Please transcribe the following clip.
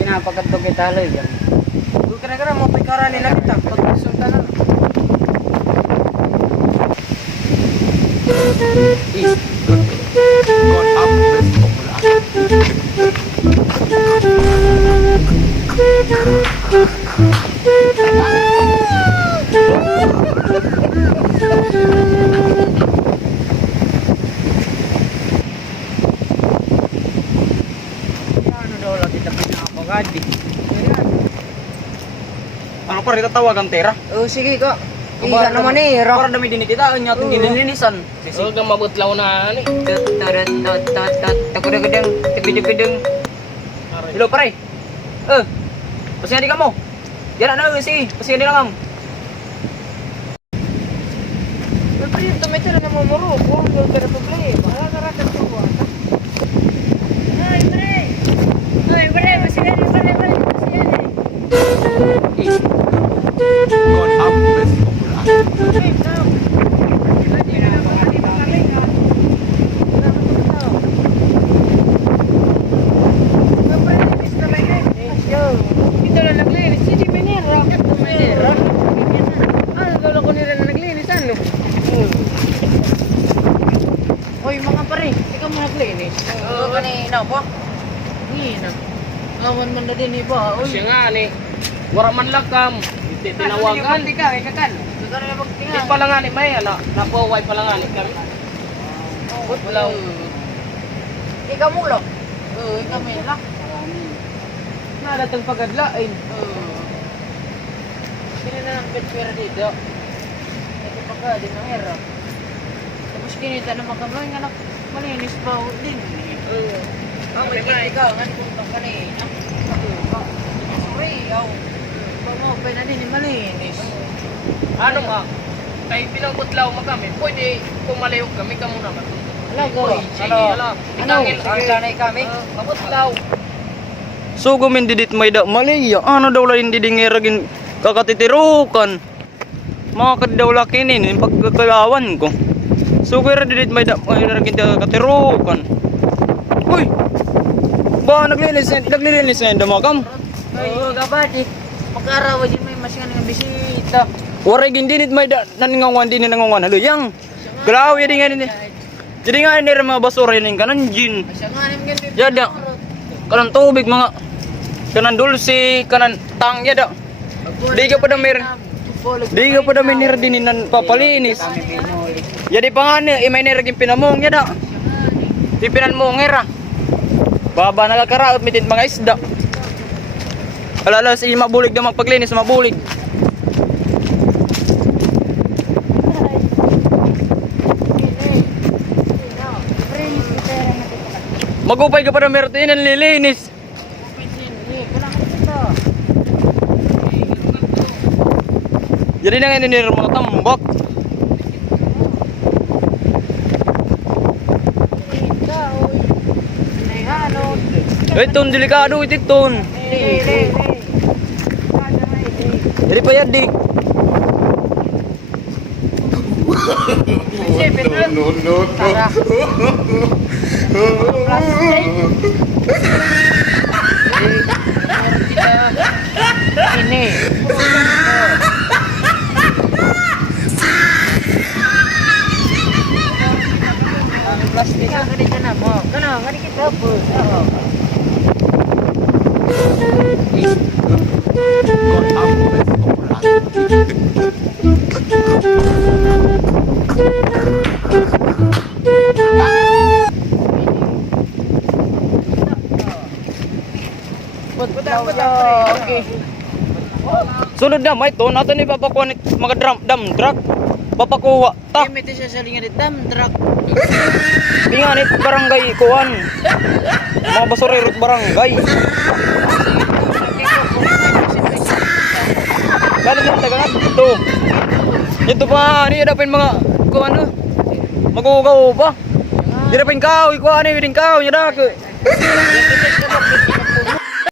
Pinapagkatog kita haloy yan. Huwag ka na mo pagkara nila kita. Pagkasunta na. Ano daw lang kita pinapagadi. Ano pa rin tatawagan tera? Oh sige ko. Iya naman eh. Para dami din ititaan niya ating dinilinisan. Huwag kang mabutlaw na ani. Takudang-kadang, tipidang-kadang. Hello pare. Pasensya di ka mo. Yan na sige. Pasensya di lang kam. Pero yung tumito na namumuro. Kung yung ka na problema. Nakakarakan ko ba? Ay, pre! Ay, pre! Masiyan eh, pre! Masiyan eh! Ay, tao! Hindi na naman kami makalingan. Kapalinis na may linis. Ito na naglinis. Hindi minira. Minira? Ano daw lang ko nila na naglinis? Ano? Hoy mga pare, ikaw mo naglinis. Oo, kanina po. Hina. Awan man na din iba. Siya nga ani. Wara man lakam. Tinawagan. Hindi ka, ikakan. Ikaw na Di magtingan. pa lang ani may ana. Napuway pa lang ani kami. Wala. Ikaw mo lang. Oo, ikaw may lak. Nadatang pagadlain. Sino na ng petpera dito? Ito pa ka, di na hera. Tapos kinita naman kami, nga nak, malinis pa din. May ikaw, nga ni kung kanina. Sorry, yaw. Pamopay na din, malinis. Ano nga? Kay pinangbutlaw mo kami. Pwede pumalayo kami kamo naman. Alagoy. Sige, ala. Ang sanay kami. Mabutlaw. So gumindidit may da maliya. Ano daw lang hindi dingiragin kakatitirukan. Mga kadaw lakinin yung pagkakalawan ko. So kaya didit may da ragin kakatirukan. Uy! Ba naglinis na yung damakam? Oo, gabadik. Pagkarawa dyan may masingan ng bisita. Waray gindinit may da nangangawan din nangangawan haluyang. Kalaw yun nga din. Jadi nga ini mga basura yun kanan jin. Masya nga namin ganun. Jada. Kanan tubig mga kanan dulce, kanan tang yada. Di ka pa da mer. Di ka pa da mer din nan papalinis. Jadi pangane imay ni raging pinamong yada. Di pinan mo ngera. Baba nagakaraot mitin mga isda. Alala si mabulig na magpaglinis mabulig. Magupay ka pa na meron tayo ng lilinis. Jadi na ngayon nila mga tambak. Ito, delikado ito ito. Jadi pa yan di. No, no, Ini. Plastik ka dito na mo. Kana, ngani kita po. Okay. Sunod na may to, nato ni papakuha ni mga dam truck. Papakuha. Tak, Kami ito siya sa linga dito. Truck. binganit barangay kuan. Mga basurerot barangay. Dali na tagangan dito. Dito pa, ni ada mga kuan no. Magugaw pa. Di na pin kaw, ikuha ni din kaw, nya dak.